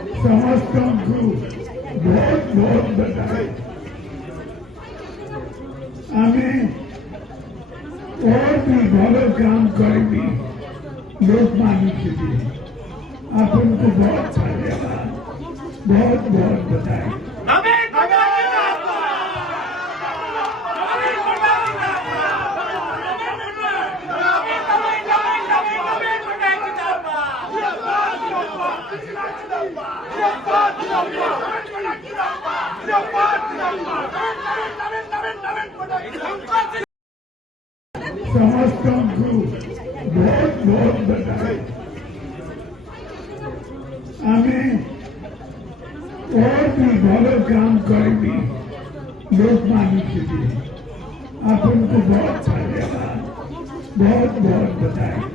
ସମସ୍ତଙ୍କୁ ବହୁତ ବହୁତ ବଧାଇ। ଆମେ और भी ଭଲ काम କରିବି ଲୋକମାନଙ୍କୁ ବି ଆପଣଙ୍କୁ बहुत धन्यवाद, बहुत बहुत बधाई। ସମସ୍ତଙ୍କୁ ବହୁତ ବହୁତ ବଧାଇ। ଆମେ और भी ଭଲ काम କରିବି ଲୋକମାନଙ୍କୁ ବି ଆପଣଙ୍କୁ बहुत धन्यवाद, बहुत बहुत बधाई।